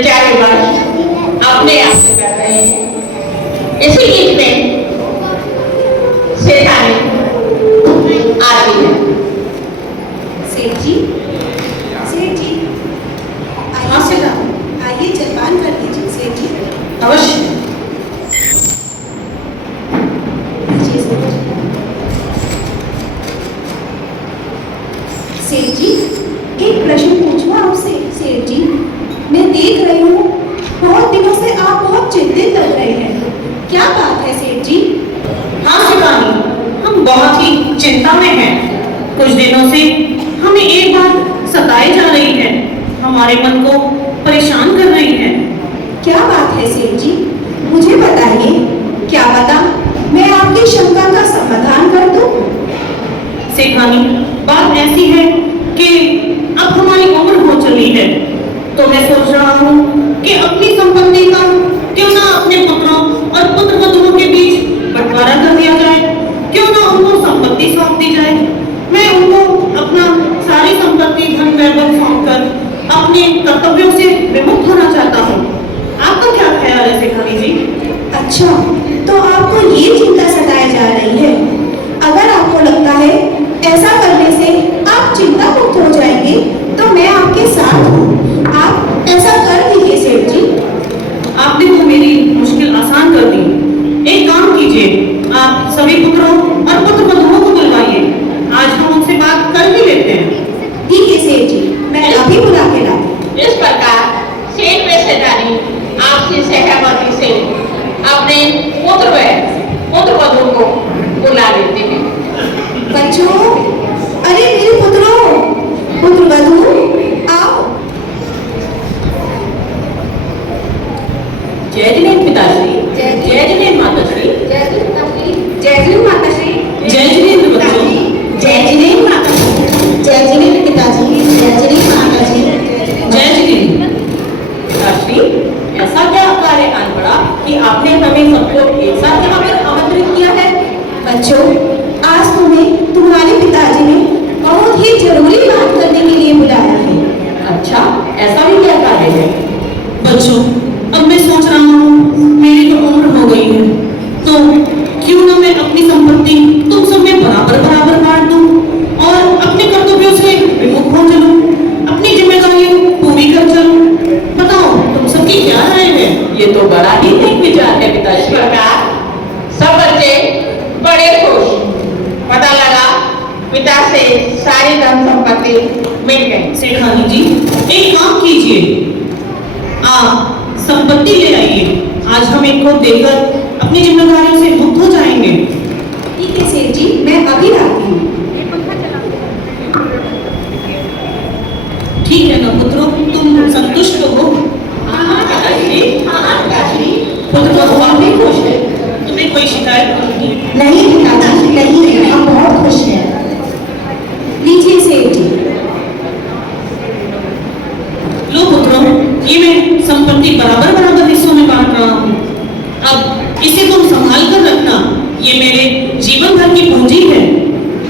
बेचारे वर्ष अपने आप से कर रहे हैं। इसी बीच में सेठानी आती है। सेठ जी, हाँ सेठा, आइए जलपान कर लीजिए। सेठ जी अवश्य। सेठ जी, एक प्रश्न पूछूं आपसे। सेठ जी, मैं देख रही हूँ बहुत दिनों से आप बहुत चिंतित लग रहे हैं, क्या बात है सेठ जी? हाँ सेठानी, हम बहुत ही चिंता में हैं। कुछ दिनों से हमें एक बात सताए जा रही है, हमारे मन को परेशान कर रही है। क्या बात है सेठ जी, मुझे बताइए, क्या पता मैं आपकी शंका का समाधान कर दूं? सेठानी, बात ऐसी है कि अब हमारी उम्र हो चली है, तो मैं सोच रहा हूँ कि अपनी संपत्ति का क्यों ना अपने पुत्रों और पुत्र वधुओं के बीच बंटवारा कर दिया जाए, क्यों ना उनको संपत्ति सौंप दी जाए। मैं उनको अपना सारी संपत्ति धन वैभव सौंप कर अपने कर्तव्यों से विमुक्त होना चाहता हूँ। आपका क्या ख्याल है सेठानी जी? अच्छा, तो आपको ये चिंता सताए जा रही है। अगर आपको लगता है ऐसा करने से आप चिंता मुक्त हो जाएंगे, तो मैं आपके साथ हूँ। आप ऐसा कर दीजिए सेठ जी। आपने तो मेरी मुश्किल आसान कर दी। एक काम कीजिए, आप सभी पुत्रों और पुत्र वधुओं को बुलवाइए, आज हम उनसे बात कर ही लेते हैं। ठीक है सेठ जी, मैं अभी बुला के लाती। इस प्रकार सेठ व सेठानी आपसी सहमति से अपने पुत्र वधु को बुला लेते हैं। बच्चों, अरे मेरे पुत्रों, पुत्र वधू आओ। जय जिनेन्द्र पिताश्री, जय जिनेन्द्र माताश्री, जय जिनेन्द्र माताश्री, जय जिनेन्द्र बच्चों, जय जिनेन्द्र माताश्री, जय जिनेन्द्र पिताजी, जय जिनेन्द्र माताजी, जय जिनेन्द्र पिताश्री। ऐसा क्या कार्य आन पड़ा कि आपने हमें सबको एक साथ यहाँ पर आमंत्रित किया है? बच्चों, आज तुम्हें तुम्हारे पिताजी ने बहुत ही जरूरी बात करने के लिए बुलाया है। अच्छा, ऐसा भी क्या कार्य है? बच्चों, अब मैं सोच रहा हूँ मेरी तो उम्र हो गई है, तो क्यों ना मैं अपनी संपत्ति तुम सब में बराबर बराबर बांट दूं और अपने कर्तव्यों से विमुख हो चलूं, अपनी जिम्मेदारियां पूरी कर चलूं। बताओ, तुम सबकी क्या राय है? ये तो बड़ा ही नेक विचार है इस पिताजी। प्रकार सब बच्चे बड़े खुश। पता लगा पिता से सारी धन संपत्ति मिल गई। सेठानी जी, एक काम कीजिए, आप संपत्ति ले आइए, आज हम इनको देकर अपनी जिम्मेदारियों से मुक्त हो जाएंगे। ठीक है सेठ जी, मैं अभी आती हूँ। ठीक है ना पुत्रों, तुम संतुष्ट हो? पुत्र भगवान भी खुश है, तुम्हें कोई शिकायत नहीं? नहीं पिताजी, नहीं, हम बहुत खुश हैं। लीजिए सेठ जी। लो पुत्रों, ये मैं संपत्ति बराबर बराबर हिस्सों में बांट रहा हूँ। अब इसे तुम संभाल कर रखना, ये मेरे जीवन भर की पूंजी है।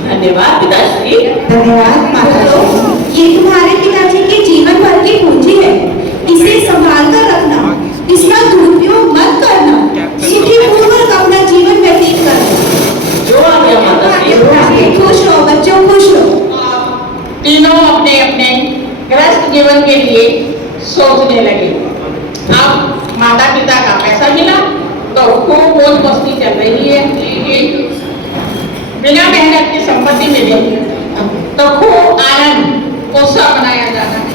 धन्यवाद पिताश्री। धन्यवाद माताजी, ये तुम्हारे पिताजी के जीवन भर की पूंजी है, इसे संभाल कर रखना, इसका दुरुपयोग मत करना, सुखीपूर्वक अपना जीवन व्यतीत करना। जो आ गया माताश्री। खुश रहो बच्चों, खुश रहो। तीनों अपने अपने गृहस्थ जीवन के लिए सोचने लगे। अब माता पिता का पैसा मिला तो खूब मौज मस्ती चल रही है। बिना मेहनत की संपत्ति मिली तो खूब आनंद उत्सव मनाया जाता है।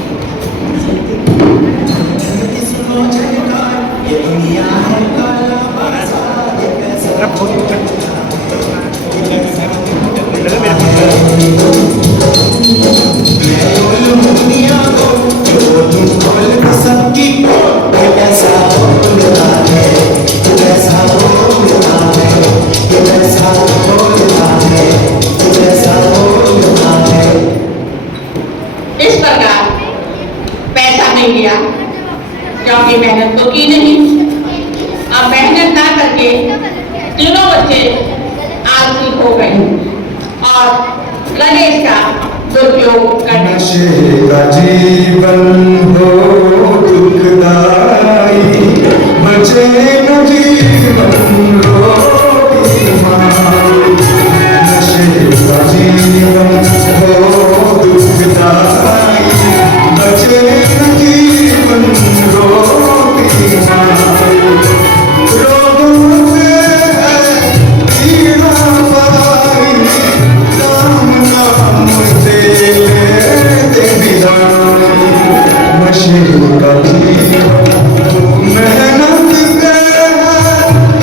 इस प्रकार पैसा मिल गया क्योंकि मेहनत तो की नहीं। अब मेहनत ना करके तीनों बच्चे आलसी हो गए और लगे इसका दुरुपयोग करने। नशे का जीवन हो दुखदाई बचे न जीवन रोटी माई नशे का जीवन हो दुखदाई बचे न जीवन रोटी माई रोगों से है पीड़ा पाई राम नाम से लेते विदाई नशे का जीवन मेहनत से है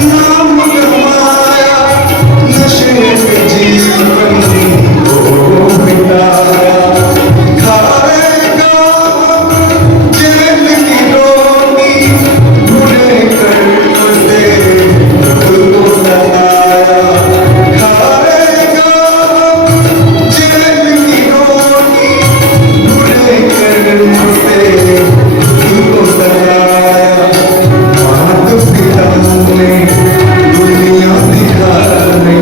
नाम कमाया नशे के जीवन को बिताया खाएगा जेल की रोटी बुरे कर्म से को सताया खाएगा जेल की रोटी बुरे कर्म से को सताया मात पिता ने दुनिया दिखाने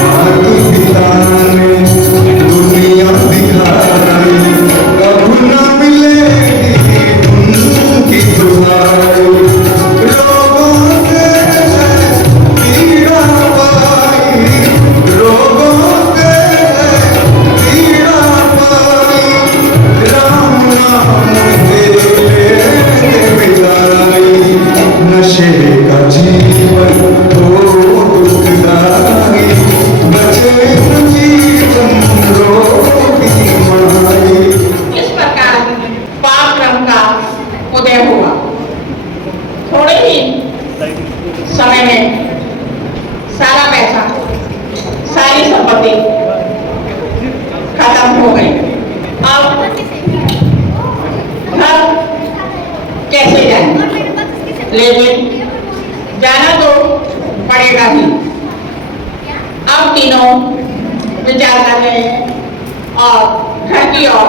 मात पिता ने दुनिया दिखाने कब न मिलेगी उनकी दुआएं रोगों से है पीड़ा पाई रोगों से है पीड़ा पाई राम नाम से लेते विदाई नशे का जीवन हो दुखदाई बचे न जीवन रोटी माई इस प्रकार पाप क्रम का उदय हुआ। थोड़े ही समय में सारा पैसा सारी संपत्ति खत्म हो गई। अब घर कैसे जाएं? लेकिन जाना तो पड़ेगा ही। अब तीनों विचार कर रहे हैं और घर की ओर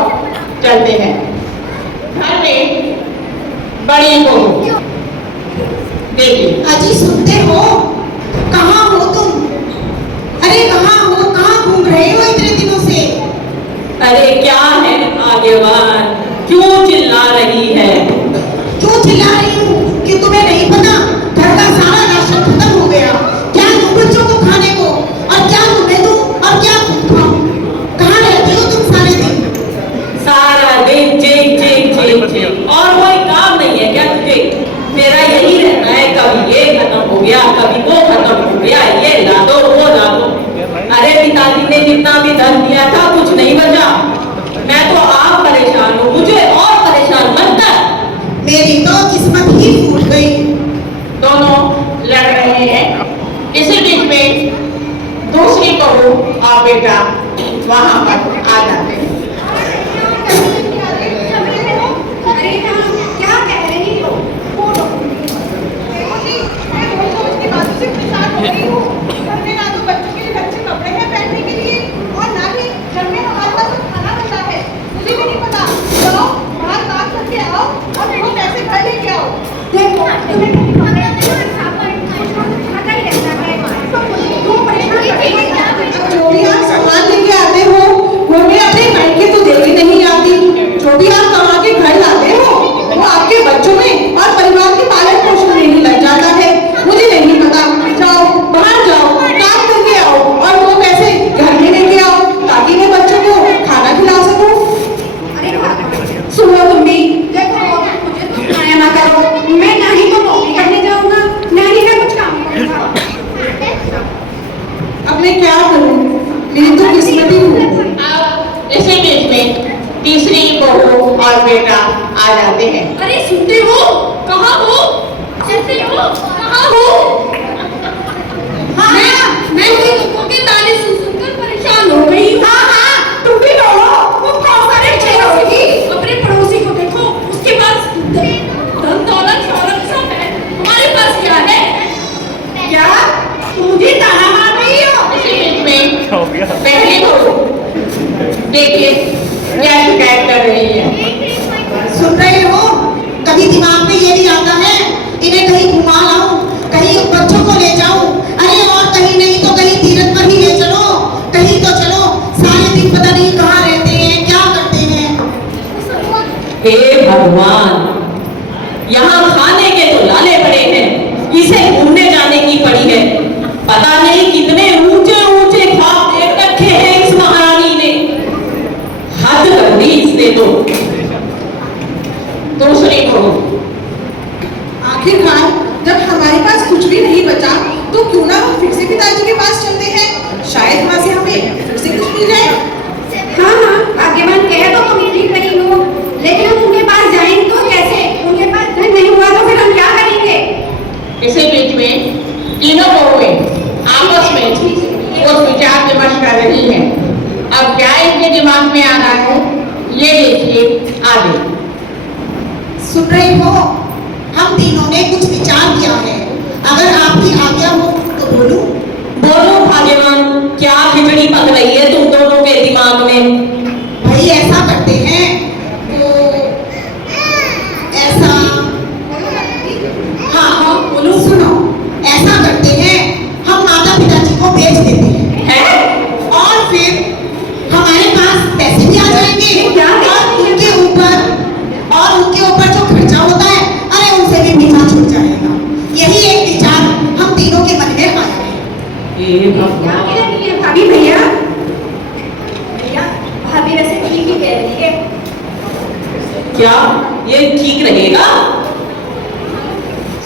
चलते हैं। घर में बड़ी बहू देखिए अजी सुनते हो? कहाँ हो तुम? अरे कहाँ हो? कहाँ घूम रहे हो इतने दिनों से? अरे क्या है आगेवान, क्यों चिल्ला रही है? क्यों चिल्ला रही हूँ? कि तुम्हें नहीं पता घर का सारा राशन खत्म हो गया। क्या दूं बच्चों को खाने को? और क्या तुम्हें दूं और क्या खुद खाऊं? कहाँ रहते हो तुम सारे दिन? सारा दिन चेक चेक चेक चेक, और कोई काम नहीं है क्या तुझे? मेरा यही रहता है, कभी ये खत्म हो गया, कभी वो खत्म हो गया, ये ला दो वो ला दो। अरे पिताजी ने जितना भी धन दिया था कुछ नहीं बचा। मैं तो आप परेशान हूँ, मुझे और परेशान मत कर। मेरी तो किस्मत ही फूट गई। दोनों लड़ रहे हैं। इसी बीच में दूसरी बहू और बेटा वहां पर आ जाते हैं। अरे क्या कह रही हो? बोलो। मैं उसकी बातों से परेशान हो रही हूँ। घर में ना तो बच्चों के लिए अच्छे कपड़े हैं पहनने के लिए, और ना ही घर में हमारे पास खाना बनता है। मुझे भी नहीं पता। जाओ बाहर बात करके आओ और वो पैसे घर लेके आओ। देखो तुम्हें कहीं खाना नहीं है, खाता ही रहता है। तुम परेशान जो भी आप सामान लेके आते हो वो मैं अपने मायके तो देके नहीं आती। जो भी आप कमा के घर लाते हो वो आपके बच्चों में और परिवार के पालन पोषण में ही लग जाता है। मुझे नहीं पता। जाओ बाहर जाओ, काम करके आओ और वो पैसे घर में लेके आओ ताकि मैं बच्चों को खाना खिला सकूं। सुनो तुम भी, देखो मुझे तो खाया ना करो। मैं ना ही तो नौकरी करने जाऊंगा, ना ही मैं कुछ काम करूंगा। अब मैं क्या करूं? मेरी तो किस्मत ही है। अब इसी बीच में तीसरी बहू और बेटा आ जाते हैं। अरे सुनते हो? कहाँ हो? सुनते हो? कहाँ हो? मैं भी लोगों के ताने सुनकर परेशान हो गई। हाँ, तुम भी बोलो। वो कौन सा रे छेड़ा होगी? अपने पड़ोसी को देखो, उसके पास धन दौलत शौहरत सब है। हमारे पास क्या है? क्या? तुम मुझे ताना मार रही हो? इसी बीच में पहली बहू देखिए क्या शिकायत कर रही है। सुन रहे हो? कभी दिमाग में ये भी आता है इन्हें कहीं घुमा लाऊं, कहीं बच्चों को ले जाऊं। अरे और कहीं नहीं तो कहीं तीरथ पर ही ले चलो, कहीं तो चलो। सारे दिन पता नहीं कहाँ रहते हैं, क्या करते हैं। हे भगवान, यहाँ खाने के तो लाले पड़े हैं, इसे घूमने जाने की पड़ी है। पता नहीं कितने ऊंचे ऊंचे ख्वाब देख रखे हैं इस महारानी ने। हद कर दी इसने तो। दूसरी बहू, आखिरकार जब हमारे पास कुछ भी नहीं बचा तो क्यों ना हम फिर से पिताजी के पास चलते हैं, शायद वहां से हमें फिर से कुछ मिल जाए। हाँ हाँ, भाग्यवान कह तो तुम ठीक रही हो, लेकिन हम उनके पास जाएंगे तो कैसे? उनके पास धन नहीं हुआ तो फिर हम क्या करेंगे? इसी बीच में तीनों बहुएं आपस में कुछ विचार विमर्श कर रही हैं। अब क्या इनके दिमाग में आ रहा है, ये देखिए आगे। सुन रही हो, हम तीनों ने कुछ विचार किया है, अगर आपकी आज्ञा हो तो बोलूं। बोलो भाग्यवान, क्या खिचड़ी पक रही है तुम दोनों के दिमाग में? भाई ऐसा करते हैं तो ऐसा, हाँ हाँ बोलो, सुनो, ऐसा करते हैं हम माता पिताजी को बेच देते हैं और फिर हमारे पास पैसे भी आ जाएंगे और उनके ऊपर जो खर्चा होता है, अरे उनसे भी पीछा छूट जाएगा। यही एक विचार हम तीनों के मन में आया है। भाभी भैया, भाभी वैसे ठीक ही कह रही है। क्या ये ठीक रहेगा?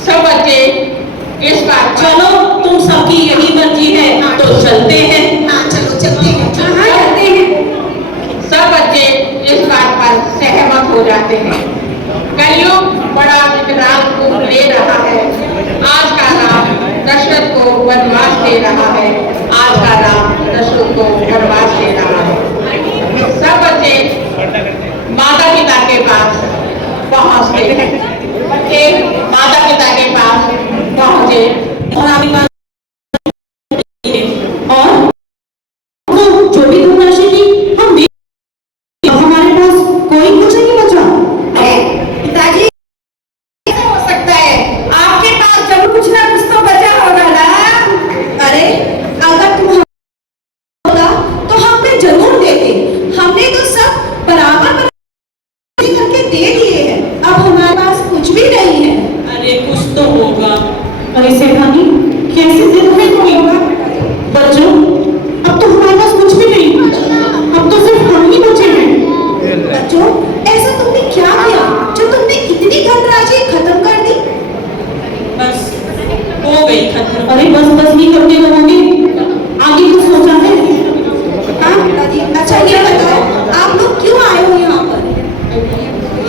सब बच्चे इस बात पर चलो, तुम सबकी यही मर्जी है तो चलते हैं। हाँ चलो चलते हैं। हाँ चलते हैं। सब बच्चे इस बात पर सहमत हो जाते हैं। कलयुग बड़ा विकराल रूप ले रहा है। आज का राम दशरथ को वनवास दे रहा है, आज का राम दशरथ को वनवास दे रहा है। सब बच्चे माता पिता के पास पहुंचते हैं। बच्चे माता पिता के पास पहुंचे और आपके पास और वो जो भी धनराशि थी हम दे, हमारे पास कोई कुछ नहीं बचा। पिताजी, कैसे हो सकता है? आपके पास जब कुछ ना कुछ तो बचा होगा ना। अरे अगर तुम होगा तो हमने जरूर देते। हमने तो सब बराबर करके दे दिए हैं। अब हमारे पास कुछ भी नहीं है। अरे कुछ तो होगा। अरे सेठानी, कैसे जिद में होगा? बच्चों, अब तो हमारे पास कुछ भी नहीं, अब तो सिर्फ हम ही बचे हैं। बच्चों, ऐसा तुमने क्या किया जो तुमने इतनी धनराशि खत्म कर दी? बस हो गई खत्म। अरे बस बस नहीं करते रहोगे, आगे कुछ सोचा है? हाँ पिताजी, अच्छा ये बताओ, आप लोग क्यों आए हो यहाँ पर?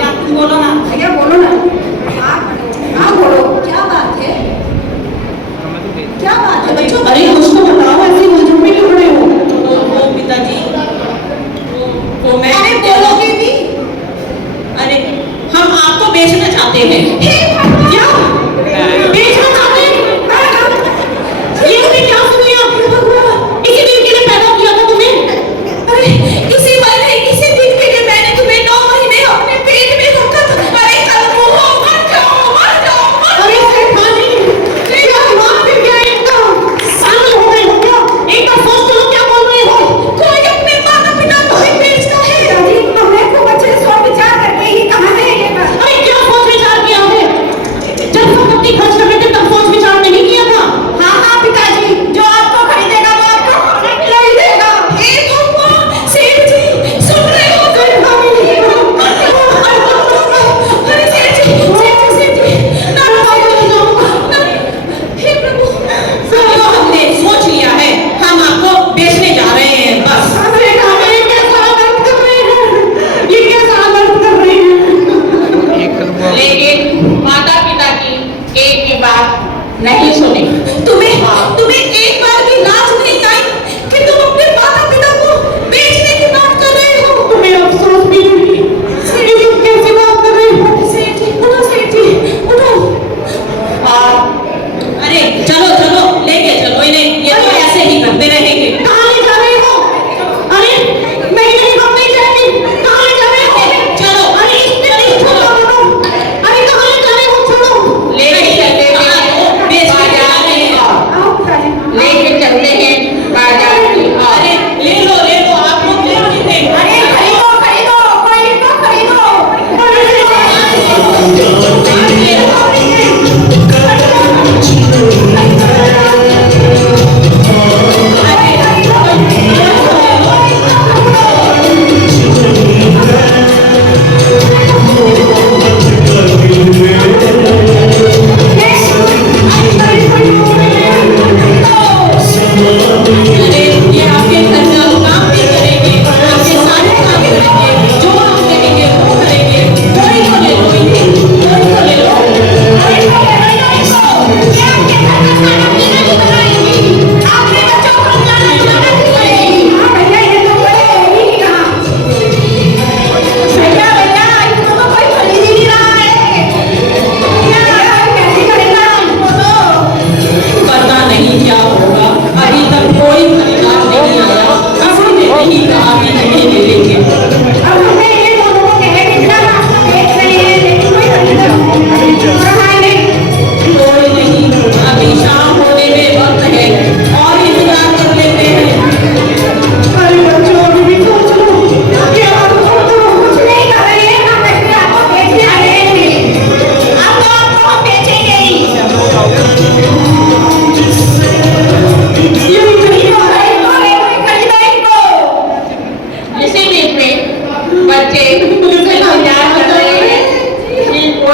या तुम बोलो ना। भैया बोलो ना। हाँ बोलो, क्या बात है? क्या बात है बच्चों? अरे कुछ तो बताओ, ऐसे मुझे में क्यों खड़े हो? वो पिताजी, वो मैं अरे बोलोगे भी? अरे हम आपको बेचना चाहते हैं। हे भगवान! क्या बेचना चाहते हैं? ये तुमने क्या सुन लिया? इसी दिन के लिए पैदा किया था तुम्हें। अरे इसी महीने, इसी दिन के लिए मैंने तुम्हें 9 महीने अपने पेट में रखा था। अरे कल को मर जाओ, मर जाओ, मर अरे सेठानी, क्या दिमाग में क्या है इनका? पागल हो गए हो क्या? एक बार सोच लो क्या बोल रहे हो? कोई अपने माता पिता को ही बेचता है। दादी, हमने तो बच्चे सोच विचार करके ही कहा है ये बात। अरे क्या सोच विचार किया है? जब संपत्ति खर्च कर रहे थे तब सोच विचार नहीं किया था? हाँ हाँ पिताजी, जो आपको खरीदेगा वो आपको खाने के लिए ही देगा। हे भगवान! सेठ जी, सुन रहे हो? अरे सेठ जी, सेठ जी, ना हे प्रभु! जो हमने सोच लिया है, हम आपको बेचने जा रहे हैं बस। अरे ये कैसा आनंद कर रहे हैं? ये कैसा आनंद कर रहे हैं? लेकिन माता पिता की एक भी बात नहीं सुनी। तुम्हें एक बार भी लाज नहीं आई कि तुम अपने माता पिता को बेचने की बात कर रहे हो? तुम्हें अफसोस भी नहीं? ये तुम कैसी बात कर रहे हो? सेठ जी, उठो सेठ जी, उठो। और अरे चलो चलो, लेके चलो इन्हें, ये तो ऐसे ही करते रहेंगे। कहाँ ले जा रहे हो? अरे नहीं नहीं, हम नहीं जाएंगे। कहाँ ले जा रहे हो? चलो। अरे इसमें नहीं छोड़ो। अरे कहाँ ले जा रहे हो? छोड़ो। ले चलते बेच के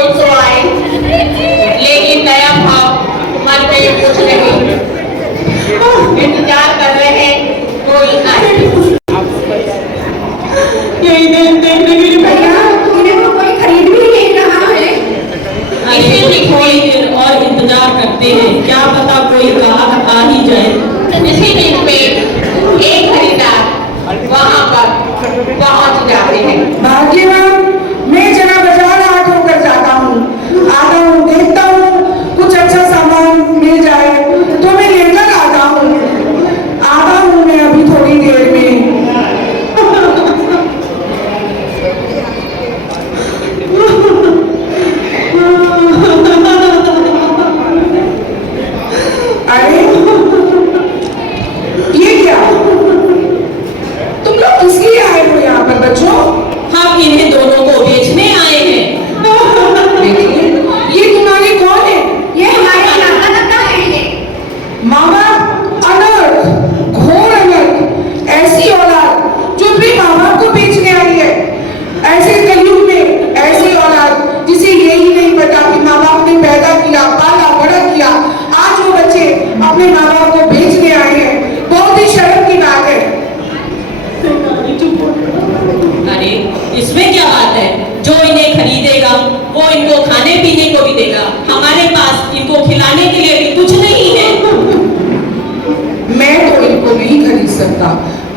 कोई तो आए, लेकिन नया भाव मन में कुछ नहीं। इंतजार कर रहे हैं कोई आए। यही दिन देखने के लिए भैया इन्हें तो कोई खरीद भी नहीं रहा है। इसी भी कोई दिन और इंतजार करते हैं, क्या पता कोई ग्राहक आ ही जाए। इसी दिन पे एक खरीदार वहां पर पहुंच जाते हैं। भाग्यवान, मैं जरा बाजार हाट होकर जाता हूँ, आता हूँ, देखता हूँ कुछ अच्छा सामान मिल जाए तो मैं लेकर आता हूँ मैं अभी थोड़ी देर में। अरे ये क्या, तुम लोग किस लिए आए हो यहाँ पर बच्चों? हम इन्हें दोनों को बेचने आए हैं। देखिए, ये तुम्हारे कौन है? ये हमारे नाता नाता है ये। मामा अनर्थ, घोर अनर्थ, ऐसी औलाद जो अपने माँ बाप को बेचने आई है। ऐसे कलयुग में ऐसी औलाद जिसे यही नहीं पता कि माँ बाप ने पैदा किया, पाला, बड़ा किया, आज वो बच्चे अपने माँ बाप को बेचने आए हैं, बहुत ही शर्म की बात है। अरे इसमें क्या बात है, जो इन्हें खरीदेगा वो इनको खाने पीने को भी देगा। हमारे पास इनको खिलाने के लिए भी कुछ नहीं है। मैं तो इनको नहीं खरीद सकता।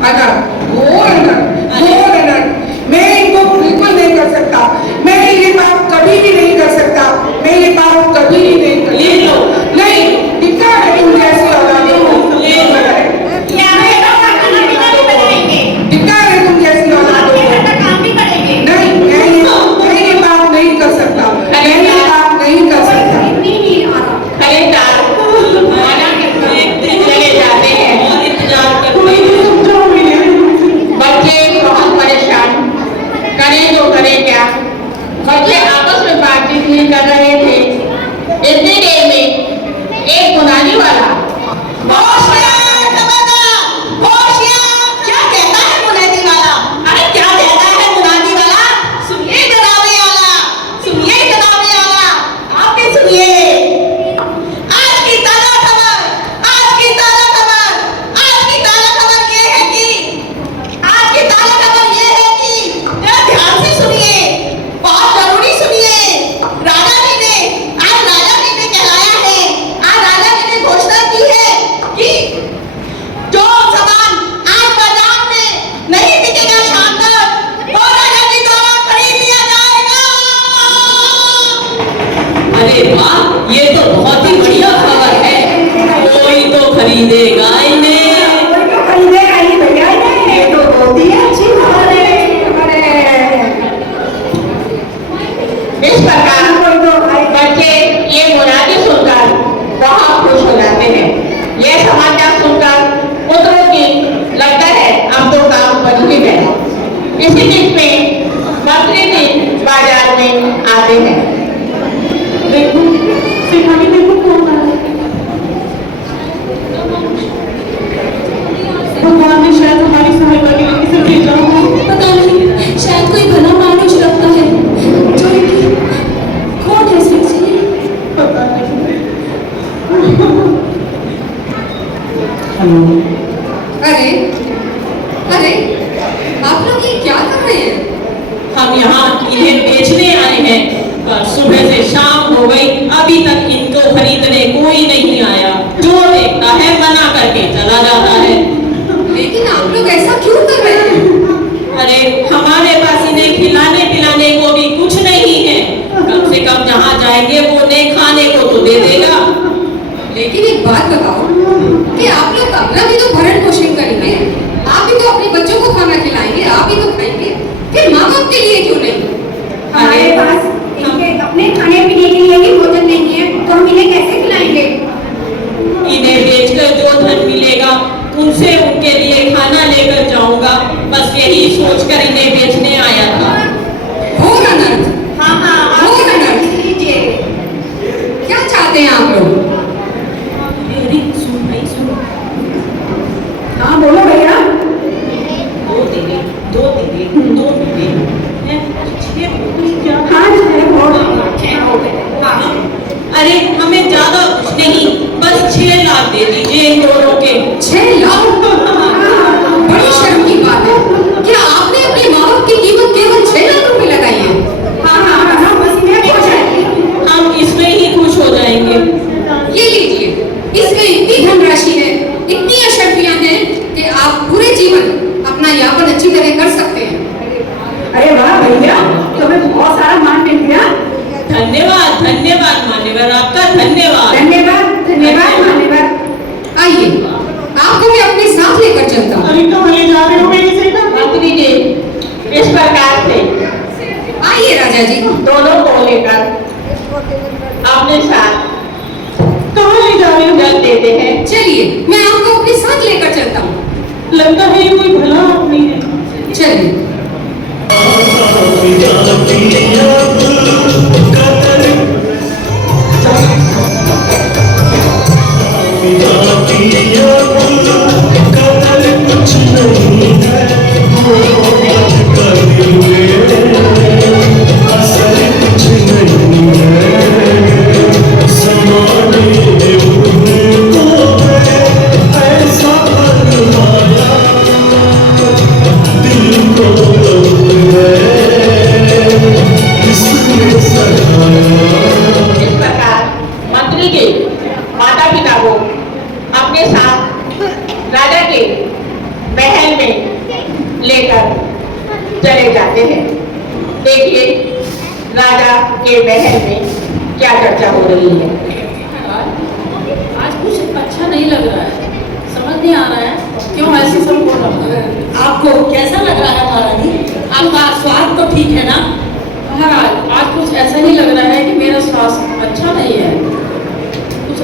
अनर्थ, घोर अनर्थ, घोर अनर्थ, मैं इनको बिल्कुल नहीं कर सकता। मैं ये पाप कभी भी नहीं कर सकता। मैं ये पाप कभी भी नहीं कर ले लो। नहीं, दिखा है तुम जैसी औलादों को। ले लो। दिखा है तुम जैसी औलादों को। नहीं, मैं ये पाप नहीं कर सकता। मैं ये पाप नहीं कर सकता। खरीदार मना करके चले जाते हैं। और इंतजार करते हैं। बच्चे बहुत परेशान, करें तो करें क्या। बच्चे आपस में बातचीत ही कर रहे थे। इतनी देर में एक मुनादी वाला अरे वाह, ये तो बहुत ही बढ़िया खबर है। कोई तो खरीदेगा इन्हें। कोई तो खरीदेगा ही भैया इन्हें। ये तो बहुत ही अच्छी खबर है। इस प्रकार बच्चे ये मुनादी सुनकर बहुत खुश हो जाते हैं। यह समाचार सुनकर पुत्रों की लगता है अब तो काम बन ही गया। इसी बीच में मंत्री जी बाजार में आते हैं। देखो सिखाने देखो कौन आ रहा है। भगवान ने शायद हमारी सहायता के लिए इसे भेजा हो। पता नहीं, शायद कोई भला मानुष लगता है जो इनकी कौन है सच्ची। पता नहीं। अरे अरे आप लोग ये क्या कर रहे हैं? हम यहाँ इन्हें बेचने आए हैं। कल सुबह से शाम हो गई, अभी तक इनको खरीदने कोई नहीं आया। जो देखता है मना करके चला जाता है। लेकिन आप लोग ऐसा क्यों कर रहे हैं? अरे हमारे पास इन्हें खिलाने पिलाने को भी कुछ नहीं है। कम से कम जहाँ जाएंगे वो उन्हें खाने को तो दे देगा। लेकिन एक बात बताओ कि आप लोग अपना भी तो भरण पोषण करेंगे, आप भी तो अपने बच्चों को खाना खिलाएंगे, आप भी तो खाएंगे, फिर माँ बाप के लिए क्यों नहीं? हमारे पास इनके अपने खाने पीने के लिए ही भोजन नहीं है तो हम इन्हें कैसे खिलाएंगे? इन्हें बेचकर जो धन मिलेगा उनसे उनके लिए खाना लेकर जाऊंगा। बस यही सोचकर इन्हें बेचने आया था। घोर अनर्थ। घोर अनर्थ। क्या चाहते हैं आप लोग? अरे सुन भाई सुन। हाँ बोलो भैया। दो तेरे, दो तेरे, दो मेरे। हैं? धन्यवाद धन्यवाद मान्यवर, आपका धन्यवाद। धन्यवाद धन्यवाद मान्यवर। आइए, आपको मैं अपने साथ लेकर चलता हूँ। अरे कहाँ ले जा रहे हो मेरी सेना? मंत्री जी, इस प्रकार से आइए राजा जी। दोनों को लेकर अपने साथ कहाँ ले जा रहे हो? चल देते हैं। चलिए, मैं आपको अपने साथ लेकर चलता हूँ। लगता है ये कोई भला आदमी है। चलिए। इस प्रकार मंत्री के माता पिता को अपने साथ राजा के महल में लेकर चले जाते हैं। देखिए राजा के महल में क्या चर्चा हो रही है। आज कुछ अच्छा नहीं लग रहा है, समझ नहीं आ रहा है क्यों ऐसे सब बोल रहा है। आपको कैसा लग रहा है महारानी? आपका स्वाद तो ठीक है ना? महाराज, आज कुछ ऐसा नहीं लग रहा है कि मेरा स्वास्थ्य अच्छा नहीं है, कुछ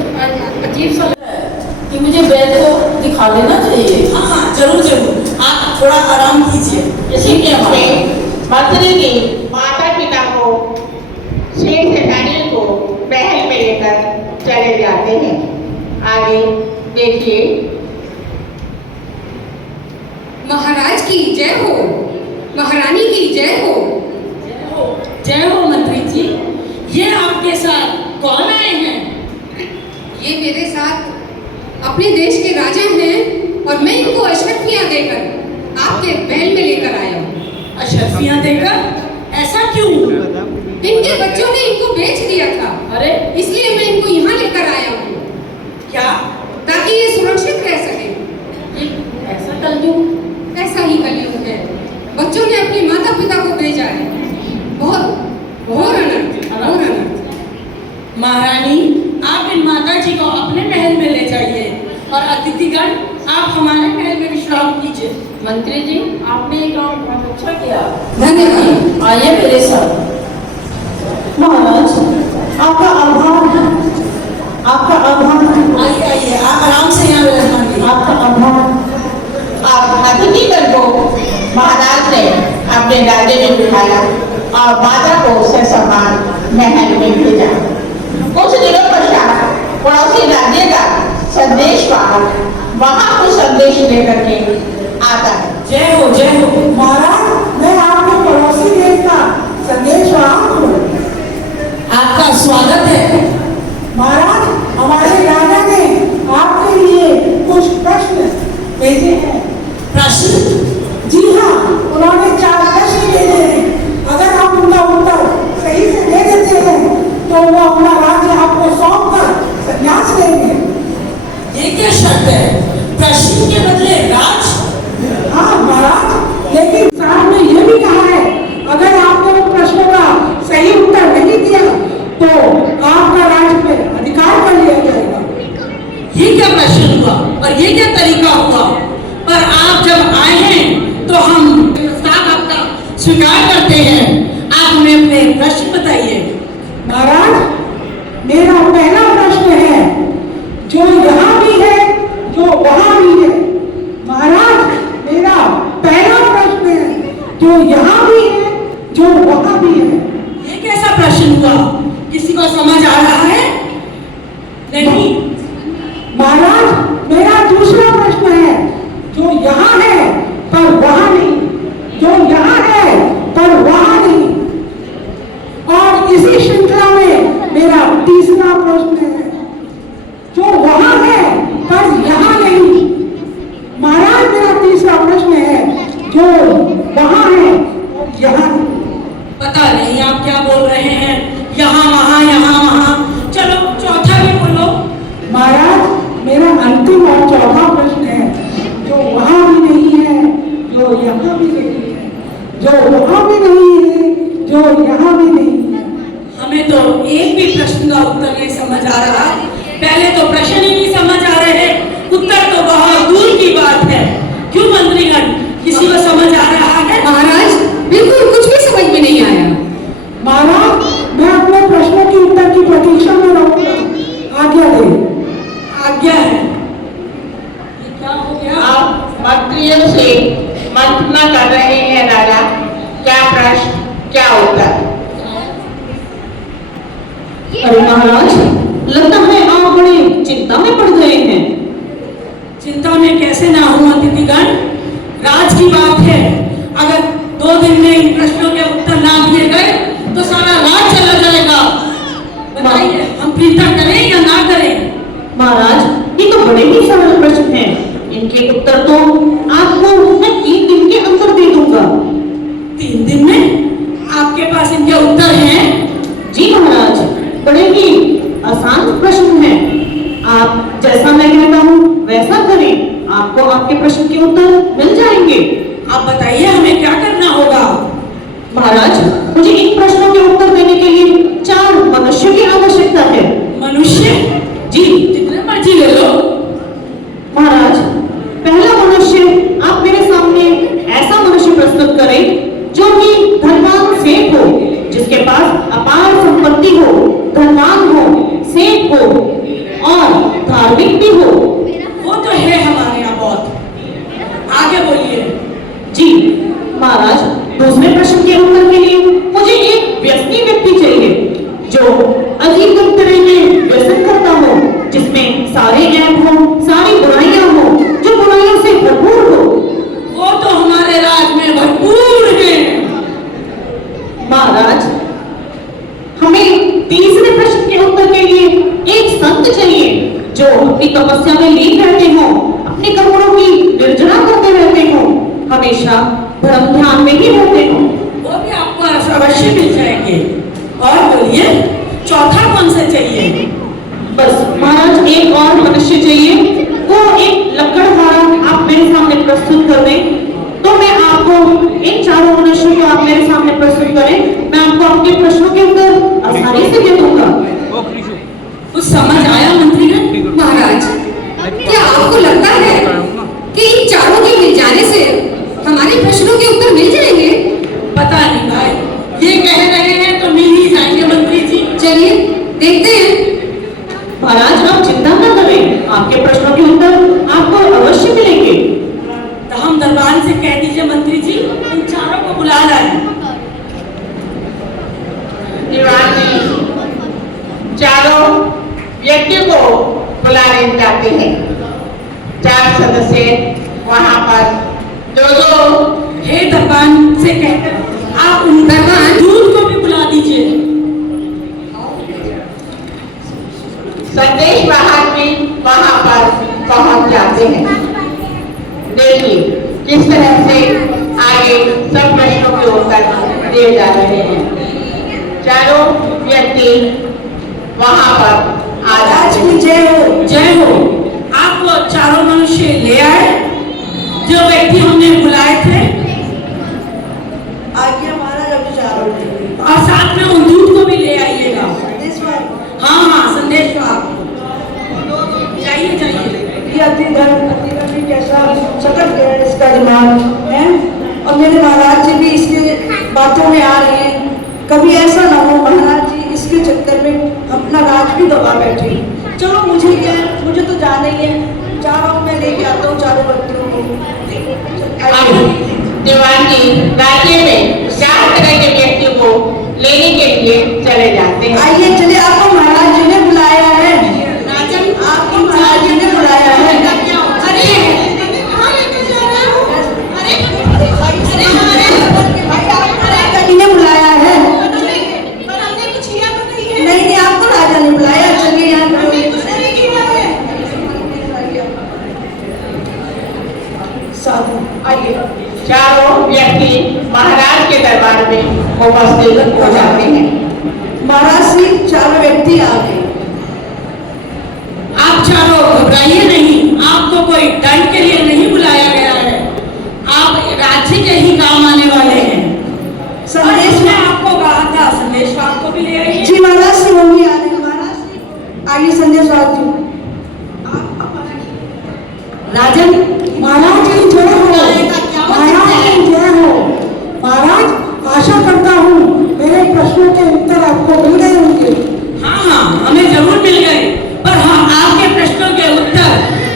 अजीब सा लग रहा है कि मुझे वैद्य को दिखा लेना चाहिए। हाँ जरूर जरूर, आप थोड़ा आराम कीजिए। इसी क्रम में मंत्री के माता पिता को शेर सेठानी को महल में लेकर चले जाते हैं। आगे देखिए। महाराज की जय हो, महारानी की जय हो। जय हो मंत्री जी। ये आपके साथ कौन आए हैं? ये मेरे साथ अपने देश के राजा हैं और मैं इनको अशरफियाँ देकर आपके महल में लेकर आया हूँ। अशरफियाँ देकर? ऐसा क्यों? इनके बच्चों ने इनको बेच दिया था, अरे इसलिए मैं इनको यहाँ लेकर आया हूँ, क्या? ताकि ये सुरक्षित रह सके। ये ऐसा कलयुग? ऐसा ही कलयुग है। बच्चों ने अपने माता पिता को भेजा है। बहुत घोर अनर्थ, घोर अनर्थ। महारानी, आप इन माता जी को अपने महल में ले जाइए और अतिथिगण आप हमारे महल में विश्राम कीजिए। मंत्री जी, आपने ये काम बहुत अच्छा किया, धन्यवाद। आइए मेरे साथ। महाराज, आपका आभार, आपका आभार। आइए आइए, आप आराम से यहाँ विराजमान रहिए। आपका आभार। अब अतिथिगण को महाराज ने अपने राज्य में बिठाया और माता को ससम्मान महल में भेजा। कुछ दिनों पश्चात पड़ोसी राज्य का संदेश वहां को संदेश लेकर के आता है। जय हो जय हो। महाराज, मैं आपके पड़ोसी देश का संदेश हूँ। आपका स्वागत है। महाराज, हमारे राजा ने आपके लिए कुछ प्रश्न भेजे हैं। प्रश्न? जी हाँ, उन्होंने 4 प्रश्न भेजे हैं। अगर आप उनका उत्तर सही से दे देते हैं तो वो अपना राज्य आपको सौंप कर संन्यास लेंगे। ये क्या शर्त है? प्रश्न के बदले राज? हाँ महाराज, लेकिन साहब ने यह भी कहा है, अगर आपने उन प्रश्नों का सही उत्तर नहीं दिया तो आपका राज्य में अधिकार कर लिया जाएगा। ये क्या प्रश्न हुआ और ये क्या तरीका हुआ? पर आप जब आए हैं तो हम प्रस्ताव आपका स्वीकार करते हैं। आप हमें अपने प्रश्न बताइए। महाराज, मेरा पहला प्रश्न है, जो यहाँ भी है जो वहाँ भी है। महाराज, मेरा पहला प्रश्न है, जो यहाँ भी है जो वहाँ भी है। ये कैसा प्रश्न हुआ? किसी को समझ आ रहा है? नहीं। महाराज, मेरा दूसरा प्रश्न है, जो यहाँ है पर वहाँ नहीं, जो यहाँ है पर वहाँ नहीं। और इसी श्रृंखला में मेरा तीसरा प्रश्न है, जो वहाँ है पर यहाँ नहीं। महाराज, मेरा तीसरा प्रश्न है, जो वहाँ है और यहाँ नहीं। पता नहीं आप क्या बोल रहे हैं। यहाँ वहाँ यहाँ वहाँ तो एक भी प्रश्न का उत्तर नहीं समझ आ रहा। पहले तो प्रश्न ही नहीं समझ आ रहे, उत्तर तो बहुत दूर की बात है। क्यों मंत्रीगण, किसी को समझ आ रहा है? महाराज बिल्कुल कुछ भी समझ में नहीं आया। महाराज, मैं अपने प्रश्नों के उत्तर की प्रतीक्षा में रहूंगा। आज्ञा दे। आज्ञा है। ये क्या हो गया? आप मंत्रियों से मंत्रणा कर रहे हैं राजा, क्या प्रश्न क्या उत्तर? अरे महाराज, लगता है आप बड़ी चिंता में पड़ गए हैं। चिंता में कैसे ना हूं अतिथिगण, राज की बात है। अगर 2 दिन में इन प्रश्नों के उत्तर ना दिए गए तो सारा राज चला जाएगा। बताइए, हम प्रीता करें या ना करें? महाराज, ये तो बड़े ही सरल प्रश्न हैं। इनके उत्तर तो आपको मैं 3 दिन के अंदर दे दूंगा। 3 दिन में आपके पास इनके उत्तर हैं? जी महाराज, बड़े ही आसान प्रश्न हैं। आप जैसा मैं कहता हूँ वैसा करें, आपको आपके प्रश्न के उत्तर मिल जाएंगे। आप बताइए, हमें क्या करना होगा? महाराज, मुझे इन प्रश्नों के उत्तर देने के लिए 4 मनुष्यों की आवश्यकता है। मनुष्य? जी जितने मर्जी ले लो। महाराज, पहला मनुष्य, आप मेरे सामने ऐसा मनुष्य प्रस्तुत करें जो कि धनवान सेठ हो, जिसके पास अपार संपत्ति हो, धनवान हो, सेठ हो और धार्मिक भी हो। वो तो है हमारे यहाँ बहुत। आगे बोलिए। जी महाराज, दूसरे प्रश्न के उत्तर के लिए मुझे एक व्यसनी व्यक्ति चाहिए जो अधिक तरह में व्यसन करता हो, जिसमें सारे ऐप हो, सारी बुराइयां हो, जो बुराइयों से भरपूर हो। वो तो हमारे राज में भरपूर है। महाराज, हमें तीसरे प्रश्न के उत्तर के लिए एक संत चाहिए जो अपनी तपस्या में लीन रहते हो, अपने कर्मों की निर्जना करते रहते हो, हमेशा धर्म ध्यान में ही रहते हो। वो भी आपको अवश्य मिल जाएंगे। और बोलिए, चौथा कौन सा चाहिए? बस महाराज, एक और मनुष्य चाहिए, वो एक लकड़हारा आप मेरे सामने प्रस्तुत कर दें। तो मैं आपको इन 4 मनुष्यों को आप मेरे सामने प्रस्तुत करें, मैं आपको आपके प्रश्नों के उत्तर आसानी से दे दूंगा। कुछ समझ आया मंत्रीगण? महाराज, क्या आपको लगता है कि इन चारों के मिल जाने से हमारे प्रश्नों के उत्तर मिल जाएंगे? पता नहीं भाई, ये कह रहे हैं तो मिल ही जाएंगे मंत्री जी। चलिए देखते हैं। महाराज, आप चिंता न करें, आपके प्रश्नों के उत्तर आपको अवश्य मिलेंगे। तो हम दरबार से कह दीजिए मंत्री जी, इन चारों को बुला लाए। दीवान जी चारों व्यक्ति को बुलाने जाते हैं। 4 सदस्य वहां पर 2-2 हे दरबार से कहकर आप उन दरबार दूध को भी बुला दीजिए। संदेश वाहक भी वहां पर पहुंच जाते हैं। देखिए किस तरह से आगे सब प्रश्नों के उत्तर दिए जा रहे हैं। चारों व्यक्ति वहां पर आ जाते हैं। जय हो। जय हो। आप वो चारों मनुष्य ले आए जो व्यक्ति हमने बुलाए थे, आज्ञा महाराज, अब चारों और साथ में उन दूध को भी ले आइएगा। हाँ हाँ, संदेश तो आप जाइए जाइए। ये अतिधर्म कैसा सटक गया इसका दिमाग है, और मेरे महाराज जी भी इसके बातों में आ रहे हैं। कभी ऐसा ना हो महाराज जी इसके चक्कर में अपना राज भी दबा बैठे। चलो मुझे क्या है, मुझे तो जाना ही है। चारों में लेके आता हूँ, चारों व्यक्तियों को। दीवान जी राज्य में 4 तरह के व्यक्ति को लेने के लिए चले जाते हैं। आइए चले, आपको महाराज जी ने बुलाया है। राजन, आपको महाराज जी ने बुलाया है। अरे कहाँ लेके जा रहे हो? राजा जी ने बुलाया है। पर हमने कुछ किया तो नहीं है। नहीं नहीं, आपको राजा ने बुलाया। चलिए यहाँ खड़ो। अरे की बात है? साधु आइए। चारों व्यक्ति महाराज के दरबार में उपस्थित हो जाते हैं। महाराज जी, चारों व्यक्ति आ गए। आप चारों घबराइए नहीं, आपको कोई दंड के लिए नहीं बुलाया गया है। आप राज्य के ही काम आने वाले हैं। संदेश मैं आपको कहा था, संदेश आपको भी ले आइए। जी महाराज, साथ हूँ। राजन महाराज की जय हो, महाराज की जय हो। महाराज, आशा करता हूँ मेरे प्रश्नों के उत्तर आपको मिल गए होंगे। हाँ हाँ, हमें जरूर मिल गए, पर हम आपके प्रश्नों के उत्तर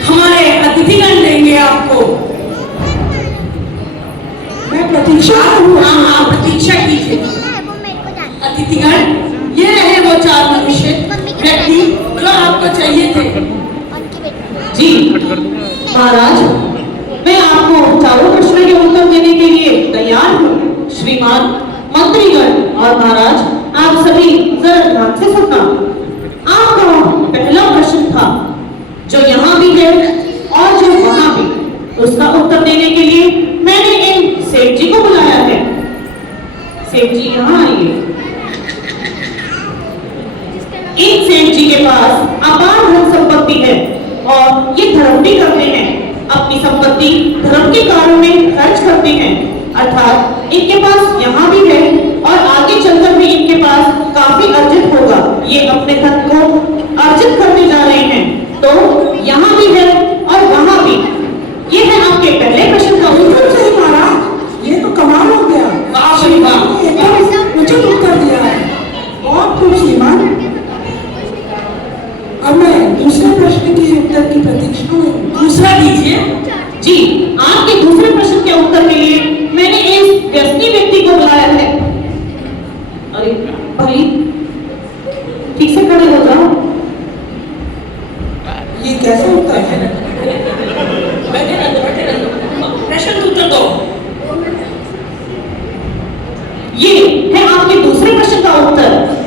हमारे अतिथिगण देंगे आपको। मैं प्रतीक्षा हूँ। हाँ हाँ, प्रतीक्षा कीजिए। अतिथिगण, ये रहे वो 4 मनुष्य व्यक्ति जो आपको चाहिए थे। जी महाराज, मैं आपको चारों प्रश्नों के उत्तर देने के लिए तैयार हूँ। श्रीमान मंत्रीगण और महाराज, आप सभी जरा ध्यान से सुनना। आपका पहला प्रश्न था, जो यहाँ भी है और जो वहाँ भी, उसका उत्तर देने के लिए मैंने इन सेठ जी को बुलाया है। सेठ जी यहाँ आइए। इन सेठ जी के पास अपार धन संपत्ति है और ये धर्म भी करते हैं। अपनी संपत्ति धर्म के कार्यों में खर्च करते हैं, अर्थात इनके पास यहाँ भी है और आगे चलकर भी इनके पास काफी अर्जित होगा। ये अपने धन को अर्जित करने जा रहे हैं, तो यहाँ भी है और वहाँ भी। ये है आपके पहले प्रश्न का बिल्कुल उत्तर। सही महाराज, ये तो कमाल हो गया। वाह श्री वाह। एकदम उचित उत्तर दिया है, बहुत खूब श्रीमान। अब मैं दूसरे प्रश्न के उत्तर की प्रतीक्षा में। दूसरा दीजिए। जी, आपके दूसरे प्रश्न के उत्तर के लिए मैंने इस व्यसनी व्यक्ति को बुलाया है। अरे भाई, ठीक से खड़े हो जाओ। ये कैसे उत्तर है? बैठे रहते, प्रश्न उत्तर दो। ये है आपके दूसरे प्रश्न का उत्तर।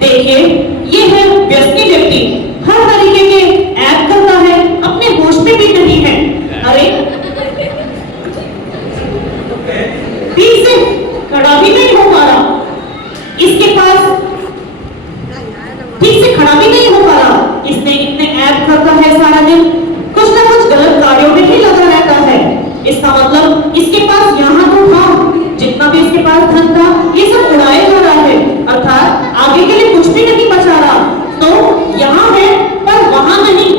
देखिए, ये है व्यसनी व्यक्ति, हर तरीके के ऐप करता है, अपने होश में भी नहीं है। अरे ठीक से खड़ा भी नहीं हो पा रहा, इसके पास ठीक से खड़ा भी नहीं हो पा रहा। इसने इतने ऐप करता है सारा दिन, कुछ ना कुछ गलत कार्यों में ही लगा रहता है। इसका मतलब इसके पास यहाँ तो था, जितना भी इसके पास धन था ये सब उड़ाया जा रहा है, अर्थात आगे के लिए कुछ भी नहीं बचा रहा। तो यहाँ है पर वहाँ नहीं।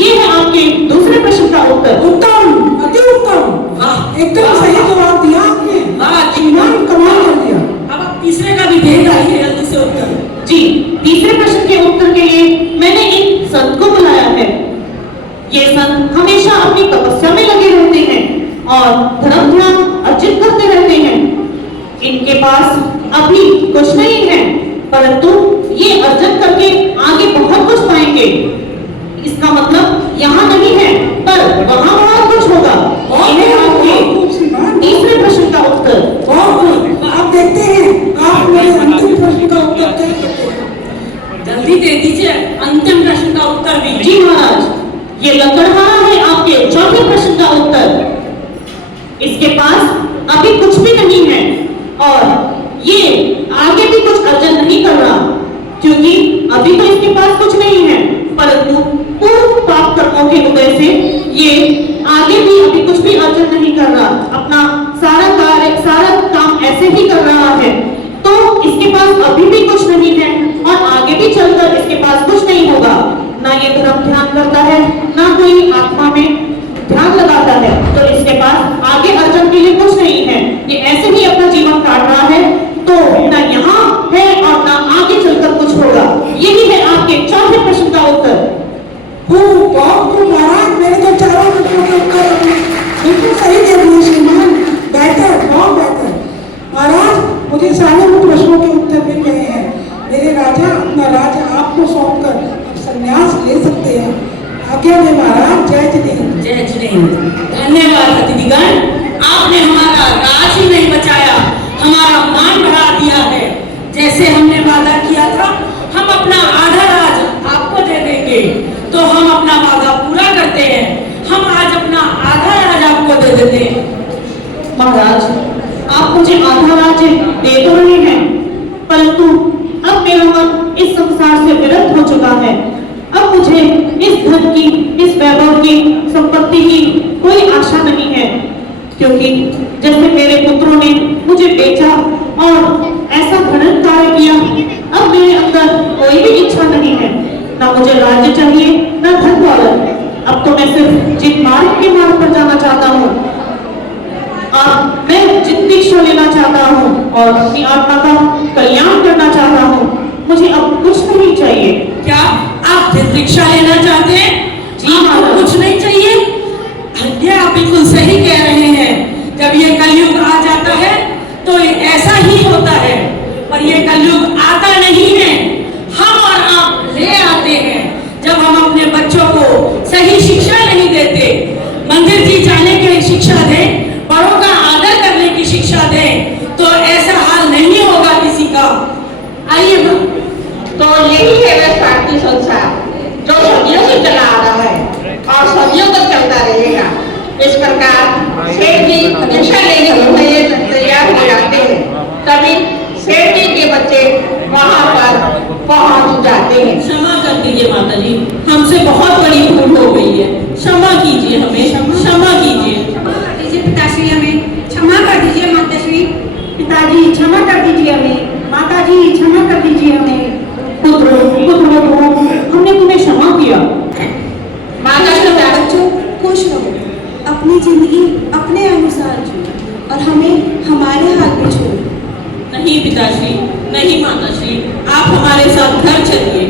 ये है आपके दूसरे प्रश्न का उत्तर। उत्तम, अति उत्तम। वाह, एकदम सही जवाब दिया आपने। वाह, श्रीमान कमाल कर दिया। अब आप तीसरे का भी दे दाइए जल्दी से उत्तर। जी, तीसरे प्रश्न के उत्तर के लिए मैंने एक संत को बुलाया है। ये संत हमेशा अपनी तपस्या में लगे रहते हैं और धर्म ध्यान अर्जित करते रहते हैं। इनके पास अभी कुछ नहीं है, परंतु ये अर्जित करके आगे बहुत कुछ पाएंगे। इसका मतलब यहाँ नहीं है पर वहाँ बहुत कुछ होगा। ये है आपके तीसरे प्रश्न का उत्तर। बहुत खूब। आप देखते हैं आप मेरे अंतिम प्रश्न का उत्तर क्या करते हैं। जल्दी दे दीजिए अंतिम प्रश्न का उत्तर भी। जी महाराज, ये लकड़हारा है आपके चौथे प्रश्न का उत्तर। इसके पास अभी कुछ भी नहीं है और ये आगे भी कुछ अर्जन नहीं कर रहा, क्योंकि अभी तो इसके पास कुछ नहीं है, परंतु पूर्व पाप कर्मों के उदय से ये आगे भी अभी कुछ भी अर्जन नहीं कर रहा। अपना सारा कार्य, सारा काम ऐसे ही कर रहा है, तो इसके पास अभी भी कुछ नहीं है और आगे भी चलकर इसके पास कुछ नहीं होगा। ना ये धर्म ध्यान करता है, ना कोई आत्मा में ध्यान लगाता है, तो इसके पास आगे अर्जन के लिए कुछ नहीं है। ये ऐसे ही अपना जीवन काट रहा है, तो ना यहाँ है और ना आगे चलकर कुछ होगा। यही है आपके चौथे प्रश्न का उत्तर। बहुत खूब महाराज, मेरे तो चारों प्रश्नों के उत्तर बिल्कुल सही दे दिए श्रीमान। बेहतर, बहुत बेहतर। महाराज, मुझे सारे प्रश्नों के उत्तर मिल गए हैं। मेरे राजा अपना राज्य आपको सौंपकर अब संन्यास ले सकते हैं। आज्ञा दें महाराज। जय जिनेंद्र। जय जिनेंद्र। धन्यवाद अतिथिगण, आपने हमारा राज ही नहीं बचाया, हमारा मान बढ़ा दिया है। जैसे हमने वादा किया था हम अपना आधा राज आपको दे देंगे, तो हम अपना वादा पूरा करते हैं। हम आज अपना आधा राज आपको दे देते हैं। महाराज, आप मुझे आधा राज्य दे तो रहे हैं, परंतु अब मेरा मन इस संसार से विरक्त हो चुका है। अब मुझे इस धन की, इस वैभव की, संपत्ति की कोई आशा नहीं है, क्योंकि जैसे मेरे पुत्रों ने मुझे बेचा और ऐसा घृणित कार्य किया, अब मेरे अंदर कोई भी इच्छा नहीं है। ना मुझे राज्य चाहिए ना धन दौलत। अब तो मैं सिर्फ जित मार्ग के मार्ग पर जाना चाहता हूँ। अब मैं जित दीक्षा लेना चाहता हूँ और अपनी आत्मा का कल्याण करना चाहता हूँ। मुझे अब कुछ नहीं चाहिए। क्या आप दीक्षा लेना चाहते हैं? जी आपको महाराज। कुछ नहीं चाहिए? ये आप बिल्कुल सही कह रहे हैं। जब ये कलयुग आ जाता है तो ऐसा ही होता है, पर ये कलयुग आता नहीं है, हम और आप ले आते हैं। जब हम अपने बच्चों को सही शिक्षा नहीं देते, मंदिर जी जाने की शिक्षा दें, बड़ों का आदर करने की शिक्षा दें, तो ऐसा हाल नहीं होगा किसी का। आइए तो यही है वह स्वार्थी संसार जो सदियों से चला आ रहा है और सदियों तक चलता रहेगा। इस प्रकार सेठ जी दीक्षा लेने के लिए तैयार हो जाते हैं, तभी सेठ जी के बच्चे वहां पर पहुंच जाते हैं। क्षमा कर दीजिए माता जी, हमसे बहुत बड़ी भूल हो गई है। क्षमा कीजिए, हमें क्षमा कीजिए। क्षमा कर दीजिए पिताश्री, हमें क्षमा कर दीजिए माताश्री। पिताजी क्षमा कर दीजिए हमें। माताजी क्षमा कर दीजिए हमें। पुत्र हमने तुम्हें क्षमा किया। माता खुश रहो पिता बच्चों, खुश रहो। अपनी जिंदगी अपने अनुसार जियो और हमें हमारे हाथ में छोड़ो। नहीं पिताश्री, नहीं माताश्री, आप हमारे साथ घर चलिए।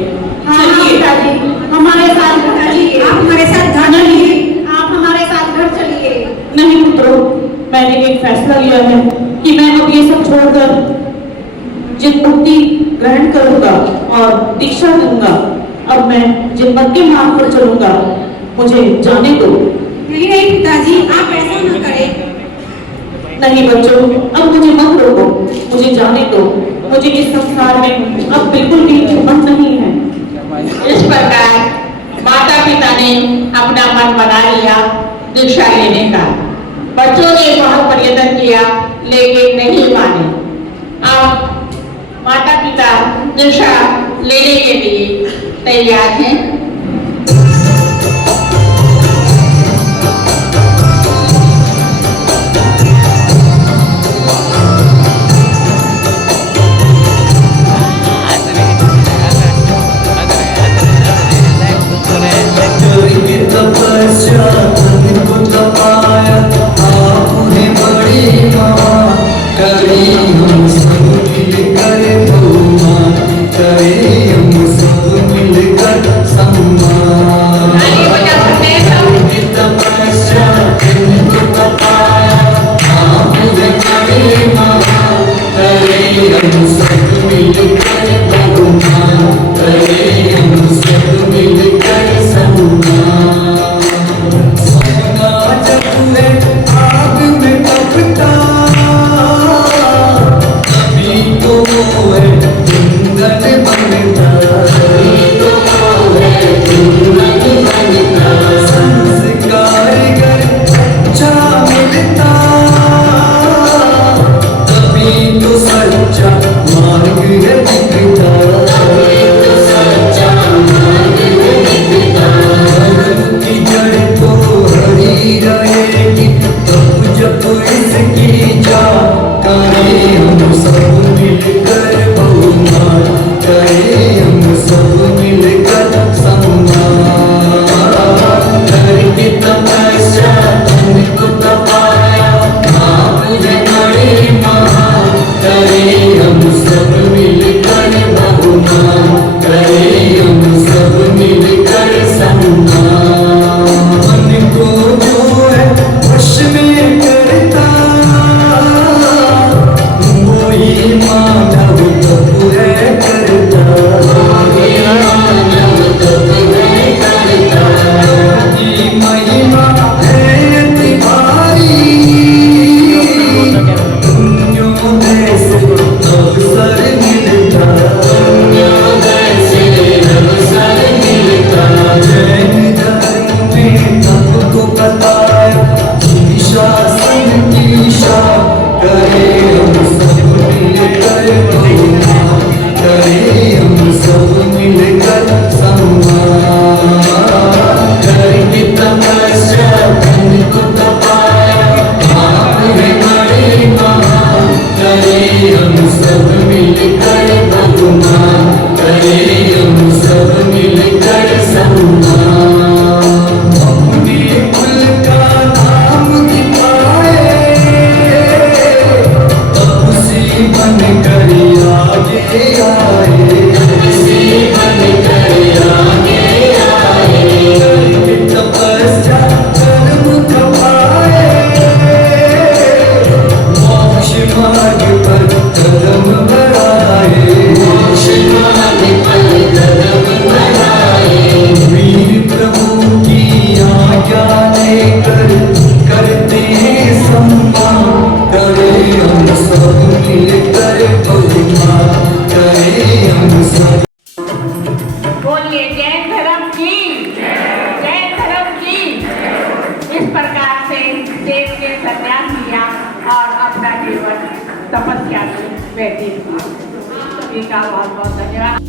चलिए पिताजी हमारे साथ घर चलिए। आप हमारे साथ घर चलिए। आप हमारे साथ घर चलिए। नहीं पुत्रों, मैंने एक फैसला लिया है कि मैं अब ये सब छोड़कर जित मुक्ति ग्रहण करूंगा और दीक्षा दूंगा। अब मैं जिन्मत के मार्ग पर चलूंगा। मुझे जाने दो। नहीं नहीं पिताजी, आप ऐसा न करें। नहीं बच्चों, अब मुझे मत रोको, मुझे जाने दो। मुझे इस संसार में अब बिल्कुल भी हिम्मत नहीं है। इस प्रकार माता पिता ने अपना मन बना लिया दीक्षा लेने का। बच्चों ने बहुत प्रयत्न किया लेकिन नहीं माने। अब माता पिता दीक्षा लेने के लिए तैयार हैं। तपस्या धन को तपाया, आपने बड़ी मां करी हम सब मिलकर भगवान, करे हम सब मिलकर जैन धर्म की, जैन धर्म की। इस प्रकार से देव ने संन्यास लिया और अपना जीवन तपस्या में व्यतीत किया। आप सभी का बहुत बहुत धन्यवाद।